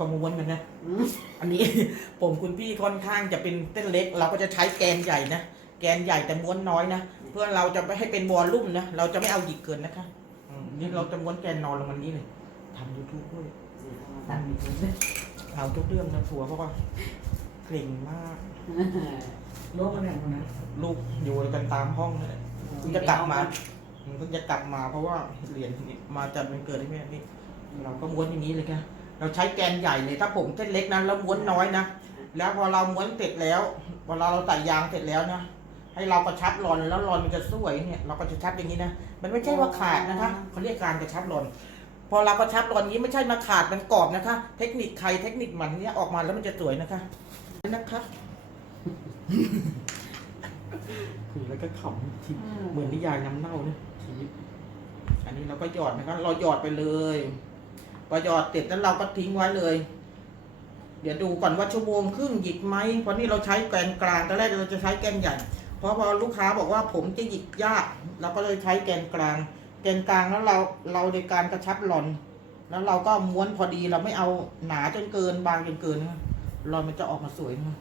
ก็ม้วนกันนะอืมอันนี้ ผมคุณพี่ค่อนข้างจะเป็นเส้นเล็ก เราก็จะใช้แกนใหญ่นะ แกนใหญ่แต่ม้วนน้อยนะ เพื่อเราจะไม่ให้เป็นวอลลุ่มนะ เราจะไม่เอาหยิกเกินนะคะอืมนี่เราจะม้วนแกนนอนลงมันนี้เลยทำยูทูบด้วยตัดมีคนเลยเอาทุกเรื่องนะผัวเพราะว่าเกรงมากโลกอะไรคนนั้นลูกอยู่กันตามห้องเลยเพิ่งจะกลับมาอืมเพิ่งจะกลับมาเพราะว่าเหรียญนี่มาจัดมันเกิดให้แม่นี่เราก็ม้วนอย่างนี้เลยค่ะ เราใช้แกนใหญ่เลยถ้าผมเส้นเล็กนะแล้วม้วนน้อยนะแล้วพอเราม้วนเสร็จแล้วเวลาเราใส่ยางเสร็จแล้วนะให้เรากระชับรอนแล้วรอนมันจะสวยเนี่ย เราก็จะชับอย่างนี้นะมันไม่ใช่ว่าขาดนะคะเขาเรียกการกระชับรอนพอเรากระชับรอนนี้ไม่ใช่มาขาดมันกรอบนะคะ เทคนิคใครเทคนิคมันเนี่ยออกมาแล้วมันจะสวยนะคะนะคะคุยแล้วก็ขำทีเหมือนนิยายน้ำเน่าเนี่ยทีนี้อันนี้เราก็หยอดนะคะเราหยอดไปเลย พอหยอดเสร็จแล้วเราก็ทิ้งไว้เลย เดี๋ยวดูก่อนว่าชั่วโมงครึ่งหยิกไหมเพราะนี่เราใช้แกนกลางตอนแรกเราจะใช้แกนใหญ่ เพราะพอลูกค้าบอกว่าผมจะหยิกยากเราก็เลยใช้แกนกลาง แกนกลางแล้วเราเราในการกระชับหลอน แล้วเราก็ม้วนพอดีเราไม่เอาหนาจนเกินบางจนเกินนะหลอนมันจะออกมาสวยนะ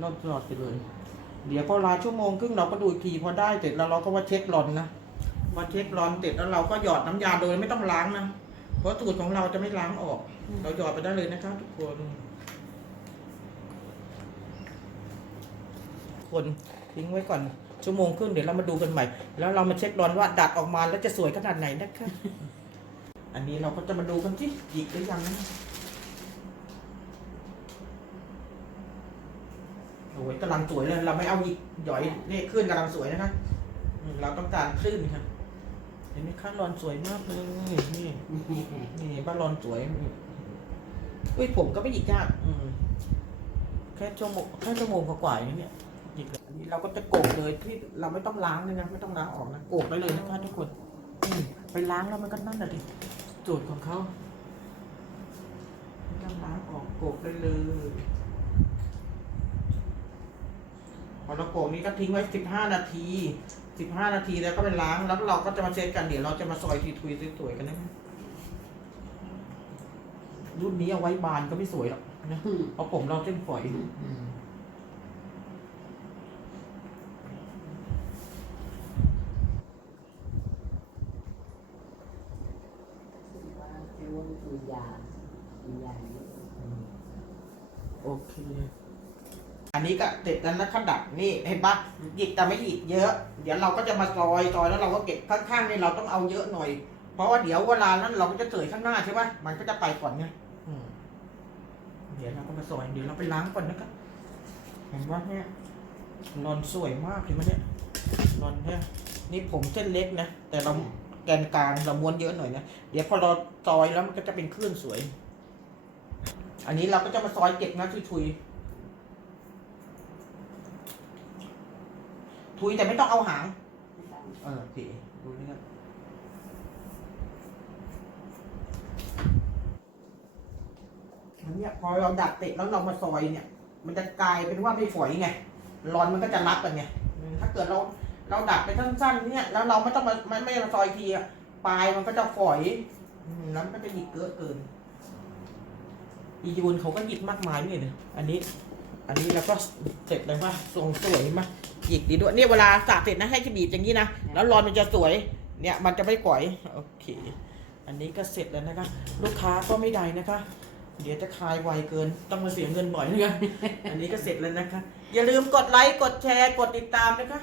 เราหลอดไปเลย เดี๋ยวพอลาชั่วโมงครึ่งเราก็ดูทีพอได้เสร็จแล้วเราก็ว่าเช็คหลอนนะพอเช็คหลอนเสร็จแล้วเราก็หยอดน้ำยาโดยไม่ต้องล้างนะ เพราะสูตรของเราจะไม่ล้างออก เราหยอดไปได้เลยนะครับทุกคน คนทิ้งไว้ก่อน ชั่วโมงครึ่งเดี๋ยวเรามาดูกันใหม่ แล้วเรามาเช็ครอนว่าดัดออกมาแล้วจะสวยขนาดไหนนะคะ อันนี้เราก็จะมาดูกันที่หยิกหรือยังนะโอ้ยกำลังสวยเลย เราไม่เอาหยิกหย่อยนี่ขึ้นกำลังสวยนะคะเราต้องการคลื่นครับเห็นไหมคะรอนสวยมากเลยนี่ บ้านรอนสวยอุ้ยผมก็ไม่หยิกยากอืมแค่ชั่วโมงแค่ชั่วโมงกว่าๆอย่างนี้เนี่ยหยิกเลยอันนี้เราก็จะโกกเลยที่เราไม่ต้องล้างเลยนะไม่ต้องล้างออกนะโกกได้เลยนะคะทุกคนไปล้างแล้วมันก็นั่นน่ะดิสูตรของเขาไม่ต้องล้างออกโกกได้เลยพอเราโกกนี้ก็ทิ้งไว้สิบห้านาทีสิบห้านาทีแล้วก็ไปล้างแล้วเราก็จะมาเช็ดกันเดี๋ยวเราจะมาซอยทีทุยสวยๆกันนะ รุ่นนี้เอาไว้บานก็ไม่สวยหรอกนะเพราะผมเราเส้นฝอยอืมคือยาคือยาโอเค อันนี้ก็เสร็จแล้วนะขดับนี่เห็นปะหยิกแต่ไม่หยิกเยอะ เดี๋ยวเราก็จะมาซอยซอยแล้วเราก็เก็บข้างๆนี่เราต้องเอาเยอะหน่อย เพราะว่าเดี๋ยวเวลานั้นเราก็จะเสยข้างหน้าใช่ปะมันก็จะไปก่อนไงเดี๋ยวเราก็มาซอยเดี๋ยวเราไปล้างก่อนนะครับเห็นว่าเนี่ยนอนสวยมากเลยมั้ยเนี่ยนอนเนี่ยนี่ผมเส้นเล็กนะ แต่เราแกนกลางเราม้วนเยอะหน่อยนะ เดี๋ยวพอเราซอยแล้วมันก็จะเป็นคลื่นสวย อันนี้เราก็จะมาซอยเก็บนะทุยๆทุยแต่ไม่ต้องเอาหาง เออโอเคดูนี่ครับอัน เนี้ยพอเราดัดเตะแล้วเรามาซอยเนี่ย มันจะกลายเป็นว่าไม่ฝอยไงร้อนมันก็จะรัดกันไงถ้าเกิดเราเราดัดไปสั้นๆเนี่ยแล้วเราไม่ต้องมาไม่ไม่มาซอยทีอะปลายมันก็จะฝอยแล้วมันก็จะหยิกเกินเกินอียูนเขาก็หยิกมากมายนี่เลยอันนี้ อันนี้เราก็เสร็จเลยว่าทรงสวยมากหยิกดีด้วยเนี่ยเวลาสระเสร็จนะให้จะบีบอย่างนี้นะแล้วร้อนมันจะสวย เนี่ยมันจะไม่ก่อยโอเค อันนี้ก็เสร็จแล้วนะคะ ลูกค้าก็ไม่ได้นะคะ เดี๋ยวจะคลายไวเกิน ต้องมาเสียเงินบ่อยนะคะอันนี้ก็เสร็จแล้วนะคะ อย่าลืมกดไลค์ กดแชร์ กดติดตามนะคะ